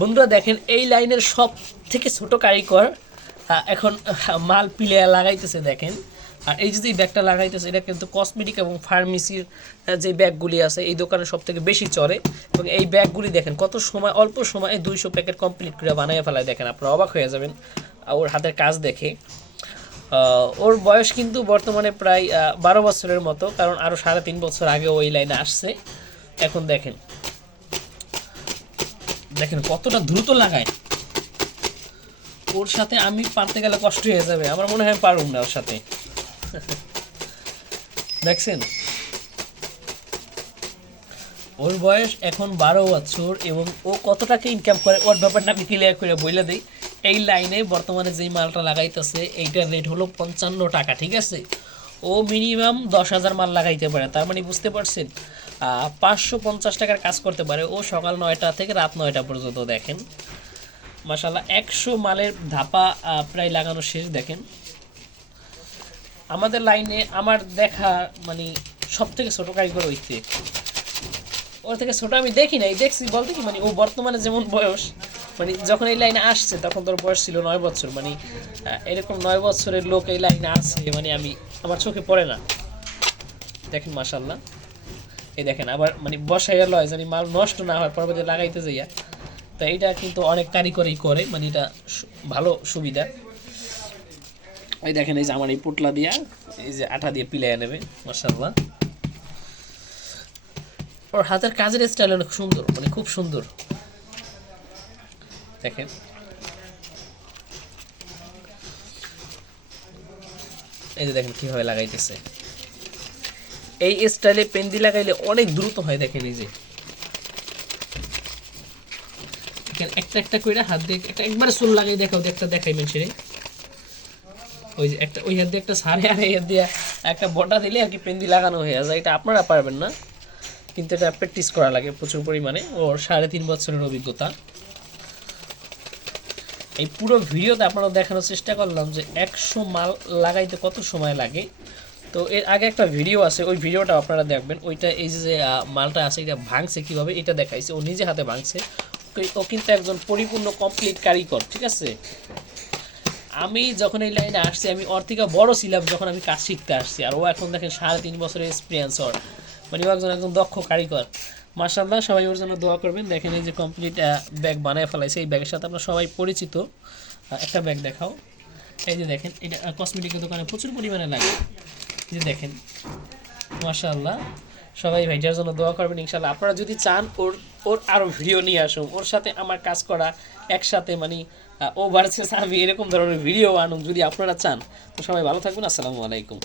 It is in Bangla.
বন্ধুরা দেখেন এই লাইনের সব থেকে ছোট কারিগর এখন মাল পিলে লাগাইতেছে দেখেন। আর এই যে ব্যাগটা লাগাইতেছে এটা কিন্তু কসমেটিক এবং ফার্মেসির যে ব্যাগগুলি আছে এই দোকানে সব থেকে বেশি চলে। এবং এই ব্যাগগুলি দেখেন কত সময়, অল্প সময়ে 200 প্যাকেট কমপ্লিট করে বানিয়ে ফেলায়। দেখেন আপনারা অবাক হয়ে যাবেন ওর হাতের কাজ দেখে। ওর বয়স কিন্তু বর্তমানে প্রায় 12 বছরের মতো, কারণ আরও 3.5 বছর আগে ওই লাইনে আসছে। এখন দেখেন দেখেন কতটা দ্রুত লাগায়। ওর সাথে আমি পারতে গেলে কষ্ট হয়ে যাবে, আমার মনে হয় পারুম না ওর সাথে। দেখছেন ওর বয়স এখন 12 বছর এবং ও কত টাকা ইনকাম করে ওর ব্যাপারটা আমি ক্লিয়ার করে বলে দিই। এই লাইনে বর্তমানে যেই মালটা লাগাইতেছে এইটার রেট হলো 55 টাকা, ঠিক আছে। ও মিনিমাম 10,000 মাল লাগাইতে পারে, তার মানে বুঝতে পারছেন 550 টাকার কাজ করতে পারে ও সকাল 9টা থেকে রাত 9টা পর্যন্ত। দেখেন মাশাআল্লাহ 100 মালের ধাপা প্রায় লাগানো শেষ। দেখেন আমাদের লাইনে আমার দেখা মানে সব থেকে ছোটো কারিগর হইতে, ওর থেকে ছোটো আমি দেখি নাই, দেখছি বলতে কি মানে ও বর্তমানে যেমন বয়স, মানে যখন এই লাইনে আসছে তখন তোর বয়স ছিল 9 বছর। মানে এরকম 9 বছরের লোক এই লাইনে আছে মানে আমি আমার চোখে পড়ে না। দেখেন মাশাআল্লাহ এই দেখেন আবার মানে বসাইয়া লয় জানি মাল নষ্ট না হয় পরবর্তী লাগাইতে যাইয়া। তা এটা কিন্তু অনেক কারিগরই করে, মানে এটা ভালো সুবিধা। এই দেখেন এই যে আমার এই পুটলা দিয়া এই যে আঠা দিয়ে পিলাইয়া নেবে মাশাআল্লাহ। ওর হাতের কাজের স্টাইল অনেক সুন্দর, মানে খুব সুন্দর। দেখেন এই যে দেখেন কিভাবে লাগাইতেছে। এই স্টাইলে পেন্দি লাগাইলে অনেক দ্রুত হয়। দেখেন এই যে একটা একটা করে হাত দিয়ে একটা একবারে চুল লাগাই দেখাও, একটা দেখাই মানুষের। ওই যে একটা ওই হাত দিয়ে একটা সারে আর এই হাত দিয়ে একটা বটা দিলে আর কি পেন্দি লাগানো হয়ে যায়। এটা আপনারা পারবেন না, কিন্তু এটা প্র্যাকটিস করা লাগে প্রচুর পরিমাণে। ওর 3.5 বছরের অভিজ্ঞতা। এই পুরো ভিডিওতে আপনারা দেখানোর চেষ্টা করলাম যে 100 মাল লাগাইতে কত সময় লাগে। তো এর আগে একটা ভিডিও আছে, ওই ভিডিওটা আপনারা দেখবেন। ওইটা এই যে মালটা আছে এটা ভাঙছে কীভাবে এটা দেখাইছে, ও নিজে হাতে ভাঙছে। ও কিন্তু একজন পরিপূর্ণ কমপ্লিট কারিগর, ঠিক আছে। আমি যখন এই লাইনে আসছি আমি ওর থেকে বড় ছিলাম যখন আমি কাজ শিখতে আসছি, আর ও এখন দেখেন 3.5 বছরের এক্সপিরিয়েন্স ওর, মানে ও একজন দক্ষ কারিগর মাশাআল্লাহ। সবাই ওর জন্য দোয়া করবেন। দেখেন এই যে কমপ্লিট ব্যাগ বানায় ফেলাইছে, এই ব্যাগের সাথে আমরা সবাই পরিচিত। একটা ব্যাগ দেখাও। এই যে দেখেন এটা কসমেটিকের দোকানে প্রচুর পরিমাণে লাগে। এই যে দেখেন মাশাআল্লাহ। সবাই ভাইটার জন্য দোয়া করবেন ইনশাআল্লাহ। আপনারা যদি চান ওর ওর আরও ভিডিও নিয়ে আসুন, ওর সাথে আমার কাজ করা একসাথে, মানে ও ভার্সেস আমি এরকম ধরনের ভিডিও আনুন যদি আপনারা চান। তো সবাই ভালো থাকবেন, আসসালামু আলাইকুম।